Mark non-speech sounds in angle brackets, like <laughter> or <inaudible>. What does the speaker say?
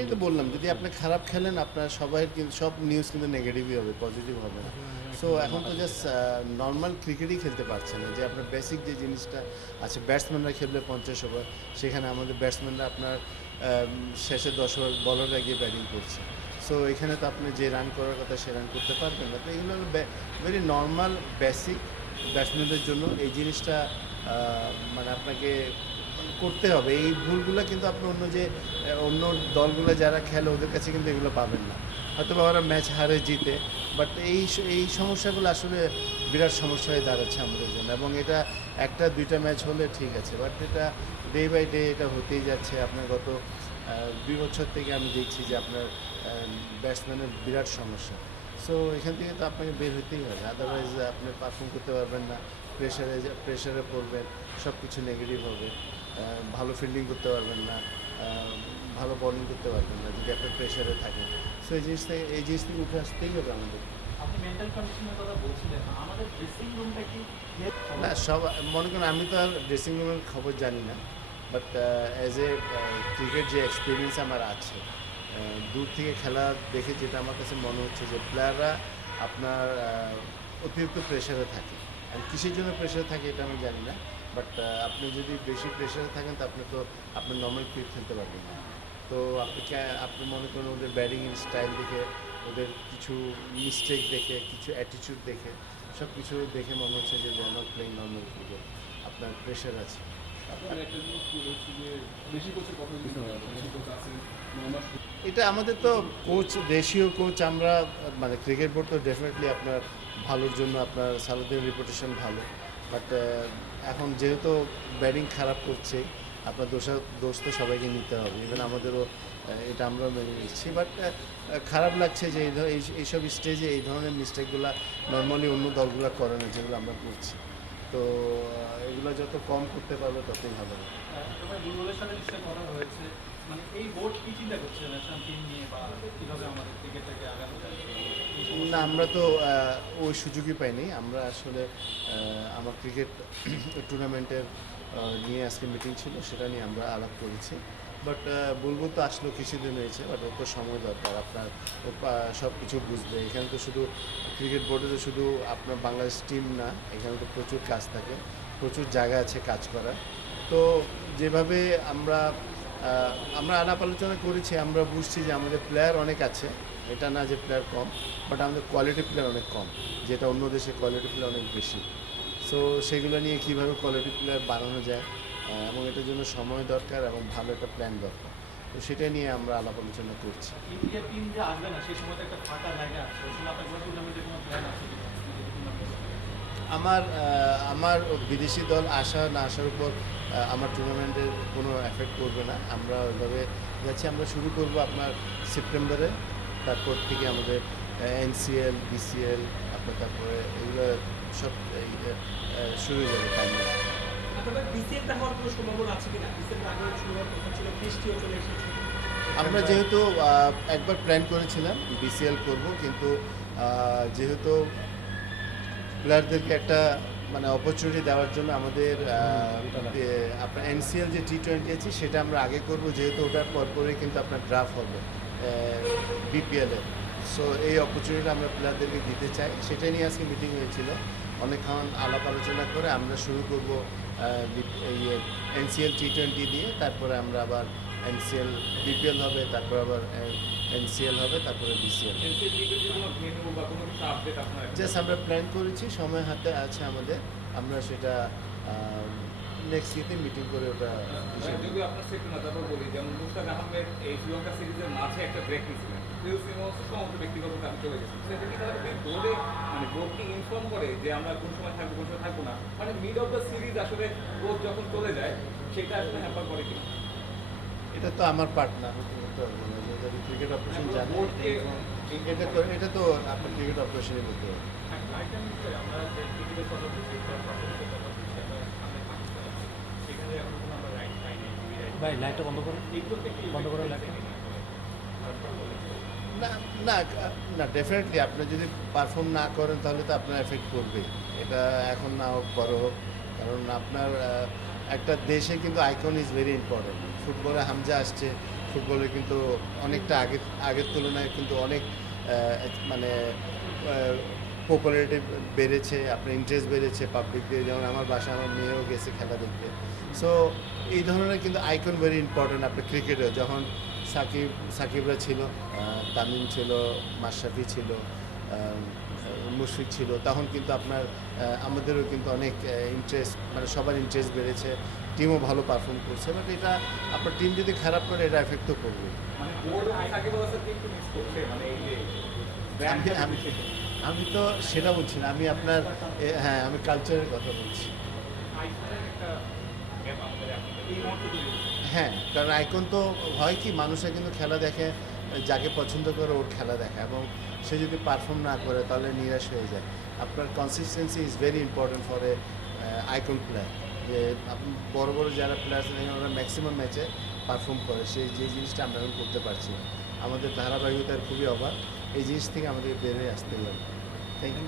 এটাই তো বললাম, যদি আপনি খারাপ খেলেন, আপনার সবাই কিন্তু, সব নিউজ কিন্তু নেগেটিভই হবে পজিটিভ হবে না। সো এখন তো জাস্ট নর্মাল ক্রিকেটই খেলতে পারছে না। যে আপনার বেসিক যে জিনিসটা আছে ব্যাটসম্যানরা খেললে পঞ্চাশ ওভার সেখানে আমাদের ব্যাটসম্যানরা আপনার শেষে দশ ওভার বলাররা গিয়ে ব্যাটিং করছে। সো এখানে তো আপনি যে রান করার কথা সে রান করতে পারবেন না। তো এগুলো ভেরি নর্মাল বেসিক ব্যাটসম্যানদের জন্য এই জিনিসটা মানে আপনাকে করতে হবে। এই ভুলগুলো কিন্তু আপনি অন্য যে অন্য দলগুলো যারা খেলে ওদের কাছে কিন্তু এগুলো পাবেন না। হয়তো ওরা ম্যাচ হারে জিতে বাট এই এই সমস্যাগুলো আসলে বিরাট সমস্যা হয়ে দাঁড়াচ্ছে আমাদের জন্য এবং এটা একটা, দুইটা ম্যাচ হলে ঠিক আছে বাট এটা ডে বাই ডে এটা হতেই যাচ্ছে। আপনার গত দুই বছর থেকে আমি দেখছি যে আপনার ব্যাটসম্যানের বিরাট সমস্যা। সো এখান থেকে তো আপনাকে বের হতেই হবে। আদারওয়াইজ আপনি পারফর্ম করতে পারবেন না। প্রেশারে প্রেশারে পড়বেন সব কিছু নেগেটিভ হবে। ভালো ফিল্ডিং করতে পারবেন না ভালো বলিং করতে পারবেন না যদি আপনি প্রেশারে থাকেন সো এই জিনিস থেকে এই জিনিস থেকে উঠে আসতেই হবে আমাদের। না সব মনে করেন আমি তো আর ড্রেসিং রুমের খবর জানি না বাট অ্যাজ এ ক্রিকেট যে এক্সপিরিয়েন্স আমার আছে দূর থেকে খেলা দেখে যেটা আমার কাছে মনে হচ্ছে যে প্লেয়াররা আপনার অতিরিক্ত প্রেশারে থাকে। আর কিসের জন্য প্রেশার থাকে এটা আমি জানি না বাট আপনি যদি বেশি প্রেশারে থাকেন, তো আপনি তো, আপনি নর্মাল ক্রিকেট খেলতে পারবেন না। তো আপনি আপনি মনে করেন ওদের ব্যাটিং স্টাইল দেখে, ওদের কিছু মিস্টেক দেখে, কিছু অ্যাটিচিউড দেখে সব কিছু দেখে মনে হচ্ছে যে they not playing normal cricket আপনার প্রেশার আছে। এটা আমাদের তো কোচ দেশীয় কোচ আমরা মানে ক্রিকেট বোর্ড তো ডেফিনেটলি আপনার ভালোর জন্য আপনার সালুদ্দিন রিপুটেশন ভালো। বাট এখন যেহেতু ব্যাটিং খারাপ করছে, আপনার দোষা, দোষ তো সবাইকে নিতে হবে। ইভেন আমাদেরও এটা আমরা মেনে নিচ্ছি। বাট খারাপ লাগছে যে এই- এইসব স্টেজে এই ধরনের মিস্টেকগুলো নর্মালি অন্য দলগুলো করে না, যেগুলো আমরা করছি। তো এগুলো যত কম করতে পারবে ততই ভালো। মানে না আমরা তো ওই সুযোগই পাইনি। আমরা আসলে আমার ক্রিকেট <clears throat> টুর্নামেন্টের নিয়ে আজকে মিটিং ছিল সেটা নিয়ে আমরা আলাপ করেছি। বাট বলব তো আসলো কিছুদিন হয়েছে বাট ওর তো সময় দরকার। আপনার, ও সব কিছু বুঝবে। এখানে তো শুধু ক্রিকেট বোর্ডে তো শুধু আপনার বাংলাদেশ টিম না, এখানে তো প্রচুর কাজ থাকে, প্রচুর জায়গা আছে কাজ করার। তো যেভাবে আমরা আমরা আলাপ আলোচনা করেছি, আমরা বুঝছি যে আমাদের প্লেয়ার অনেক আছে। এটা না যে প্লেয়ার কম বাট আমাদের কোয়ালিটি প্লেয়ার অনেক কম, যেটা অন্য দেশে কোয়ালিটি প্লেয়ার অনেক বেশি। সো সেগুলো নিয়ে কীভাবে কোয়ালিটি প্লেয়ার বাড়ানো যায় এবং এটার জন্য সময় দরকার এবং ভালো একটা প্ল্যান দরকার। তো সেটা নিয়ে আমরা আলাপ আলোচনা করছি? আমার আমার বিদেশি দল আসা না আসার উপর আমার টুর্নামেন্টের কোনো এফেক্ট করবে না। আমরা ওইভাবে যাচ্ছি। আমরা শুরু করব আপনার সেপ্টেম্বরে তারপর থেকে আমাদের এনসিএল বিসিএল আপনার তারপরে এগুলো সব শুরু হয়ে যাবে। টাইমে আমরা যেহেতু একবার প্ল্যান করেছিলাম বিসিএল করব, কিন্তু যেহেতু প্লেয়ারদেরকে একটা মানে অপরচুনিটি দেওয়ার জন্য আমাদের আপনার এনসিএল যে টি টোয়েন্টি আছে, সেটা আমরা আগে করব, যেহেতু ওটার পরপরই কিন্তু আপনার ড্রাফট হবে বিপিএলের সো এই অপরচুনিটি আমরা প্লেয়ারদেরকে দিতে চাই। সেটা নিয়ে আজকে মিটিং হয়েছিল। অনেকক্ষণ আলাপ আলোচনা করে আমরা শুরু করব এনসিএল টি টোয়েন্টি দিয়ে। তারপরে আমরা আবার এনসিএল বিপিএল হবে তারপর আবার এনসিএল হবে তারপরে বিসিএল জাস্ট আমরা প্ল্যান করেছি সময় হাতে আছে আমাদের। আমরা সেটা নেক্সট ইয়েতে মিটিং করে ওটা মানে যদি আপনার সেক্টর না তারপর বলি যেমন মুস্তাক আহমেদ এই শ্রীলঙ্কা সিরিজের মাঝে একটা ব্রেক নিয়েছিলেন। সমস্ত ব্যক্তিগত কাজে চলে গেছে। সেটা কি তাহলে বোর্ডে মানে বোর্ডকে ইনফর্ম করে যে আমরা কোন সময় থাকব কোন সময় থাকব না মানে মিড অফ দ্য সিরিজ আসলে বোর্ড যখন চলে যায় সেটা আসলে হ্যাম্পার করে কি এটা তো আমার পার্টনার ক্রিকেট অপারেশন জানে এটা তো এটা তো আপনার ক্রিকেট অপারেশনই বলতে হবে। ভাই, লাইটটা বন্ধ করুন বন্ধ করে effect রাখেন। কিনা? তারপর বলেছে। না না না ডেফিনেটলি আপনি যদি পারফর্ম না করেন তাহলে তো আপনার এফেক্ট করবে এটা এখন না হোক বড় হোক কারণ আপনার একটা দেশে কিন্তু আইকন ইজ ভেরি ইম্পর্টেন্ট ফুটবলে হামজা আসছে, ফুটবলে কিন্তু অনেকটা আগে আগের তুলনায় কিন্তু অনেক মানে পপুলারিটি বেড়েছে আপনার ইন্টারেস্ট বেড়েছে পাবলিক দিয়ে। যেমন আমার বাসা আমার মেয়েও গেছে খেলা দেখতে। সো এই ধরনের কিন্তু আইকন ভেরি ইম্পর্টেন্ট আপনার ক্রিকেটে যখন সাকিব সাকিবরা ছিল তামিম ছিল মাশরাফি ছিল মুশফিক ছিল তখন কিন্তু আপনার আমাদেরও কিন্তু অনেক ইন্টারেস্ট মানে সবার ইন্টারেস্ট বেড়েছে। টিমও ভালো পারফর্ম করছে। বাট এটা আপনার টিম যদি খারাপ করে এটা এফেক্ট তো করবে মানে আমি- তো সেটা বলছি না, আমি আপনার হ্যাঁ আমি কালচারের কথা বলছি। হ্যাঁ কারণ আইকন তো হয় কি মানুষে কিন্তু খেলা দেখে, যাকে পছন্দ করে ওর খেলা দেখে এবং সে যদি পারফর্ম না করে তাহলে নিরাশ হয়ে যায়। আপনার consistency is very important for a icon player যে আপনি বড় বড় যারা প্লেয়ার আছেন ওরা ম্যাক্সিমাম ম্যাচে পারফর্ম করে। সেই, যে জিনিসটা আমরা এখন করতে পারছি না। আমাদের ধারাবাহিকতার খুবই অভাব। এই জিনিস থেকে আমাদের বের হয়ে আসতে হবে। Thank you